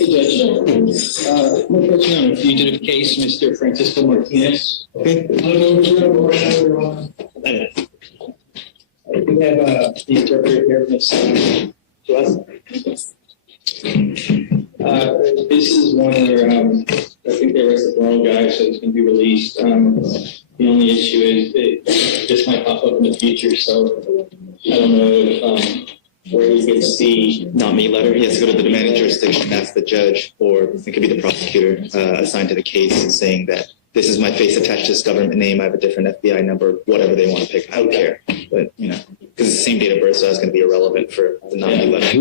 Hey, Judge. One question on a fugitive case, Mr. Francisco Martinez. Okay. We have the interpreter here, Ms. Joss. This is one where I think they arrested the wrong guy, so it's going to be released. The only issue is this might pop up in the future, so I don't know if where you can see. Not me letter. He has to go to the demanding jurisdiction, that's the judge, or it could be the prosecutor assigned to the case, saying that this is my face attached to this government name, I have a different FBI number, whatever they want to pick. I don't care. But, because it's the same date of birth, so that's going to be irrelevant for the not-me letter. How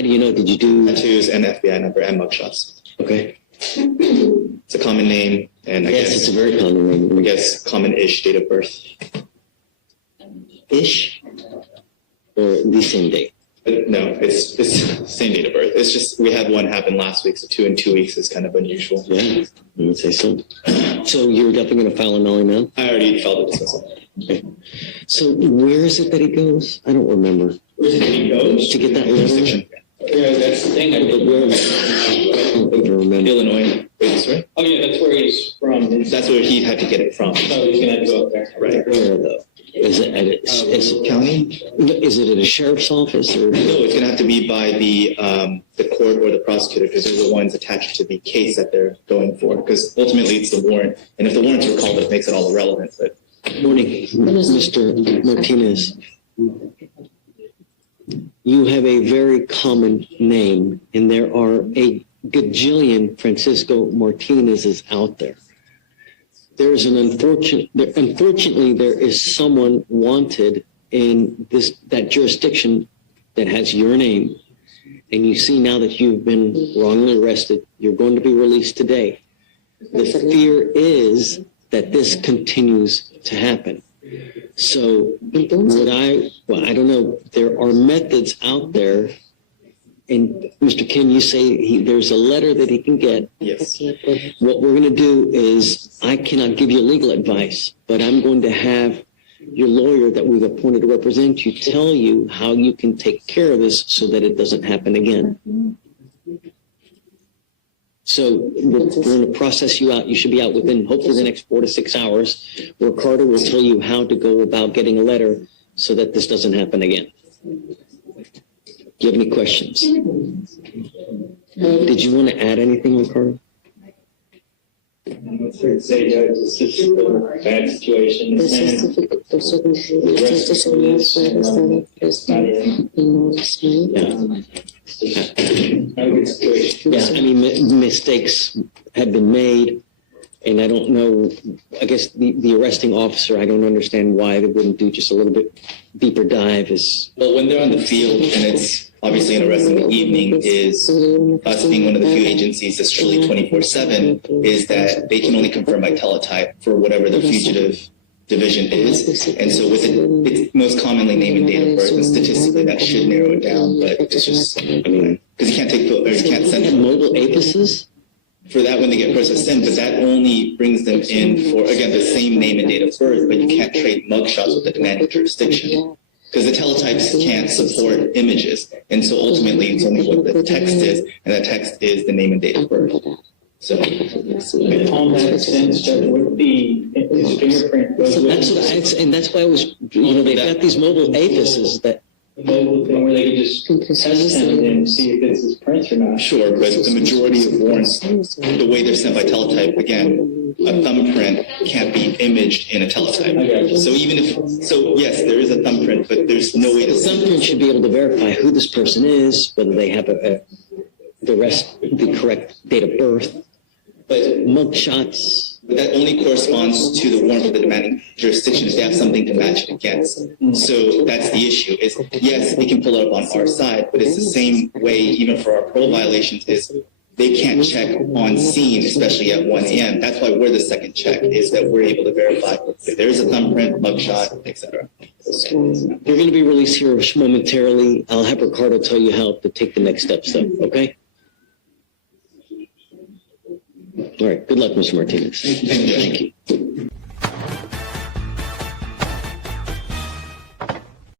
do you know? Did you do Tattoos and FBI number and mugshots. Okay. It's a common name, and I Yes, guess it's a very common name. I guess common-ish date of birth. Ish? Or the same date? But no, it's same date of birth. It's just we had one happen last week, so 2 in 2 weeks is kind of unusual. Yeah, I would say so. So you're definitely going to file a Nellie now? I already filed a dismissal. Okay. So where is it that he goes? I don't remember. Where is it he goes? To get that letter? Jurisdiction. Yeah, that's the thing. I But did. where? I don't even remember. Illinois. Wait, sorry? Oh, yeah, that's where he's from. That's where he had to get it from. So he's going to have to go up there. Right. Where though? Is it at County? Is it at a sheriff's office or? No, it's going to have to be by the court or the prosecutor, because they're the ones attached to the case that they're going for. Because ultimately it's the warrant, and if the warrants are called, it makes it all irrelevant. But Morning, Mr. Martinez. You have a very common name, and there are a gajillion Francisco Martinez's out there. There's unfortunately, there is someone wanted in that jurisdiction that has your name, and you see now that you've been wrongly arrested, you're going to be released today. The fear is that this continues to happen. So I don't know, there are methods out there. And Mr. Kim, you say there's a letter that he can get. yes. What we're going to do is, I cannot give you legal advice, but I'm going to have your lawyer that we've appointed to represent you tell you how you can take care of this so that it doesn't happen again. So we're going to process you out. You should be out within hopefully the next 4 to 6 hours, where Carter will tell you how to go about getting a letter so that this doesn't happen again. Do you have any questions? Did you want to add anything, Ricardo? It's fair to say, Judge, it's just a bad situation. Pues es difícil, este señor fue arrestado Not a good situation. Yeah, I mean, mistakes have been made, and I don't know, I guess the arresting officer, I don't understand why they wouldn't do just a little bit deeper dive. Well, when they're on the field and it's obviously an arrest in the evening, is us being one of the few agencies that's truly 24/7, is that they can only confirm by teletype for whatever the fugitive division is. And so with it's most commonly name and date of birth, and statistically that should narrow it down, but it's just, because you can't send them Mobile apices? for that when they get processed in, but that only brings them in for, again, the same name and date of birth, but you can't trade mugshots with the demanding jurisdiction. Because the teletypes can't support images. And so ultimately it's only what the text is, and that text is the name and date of birth. So On that sense, Judge, would be his fingerprint goes So with and that's why I was, they've got these mobile apices that, the mobile thing where they can just test him and see if it's his prints or not. sure, but the majority of warrants, the way they're sent by teletype, again, a thumbprint can't be imaged in a teletype. So even if, so yes, there is a thumbprint, but there's no way to the thumbprint should be able to verify who this person is, whether they have the correct date of birth. But mug shots. But that only corresponds to the warrant for the demanding jurisdiction if they have something to match it against. So that's the issue is, yes, we can pull it up on our side, but it's the same way even for our parole violations is they can't check on scene, especially at 1 a.m. That's why we're the second check, is that we're able to verify if there's a thumbprint, mugshot, etc. You're going to be released here momentarily. I'll have Ricardo tell you how to take the next steps though, okay? All right, good luck, Mr. Martinez. Thank you. Thank you.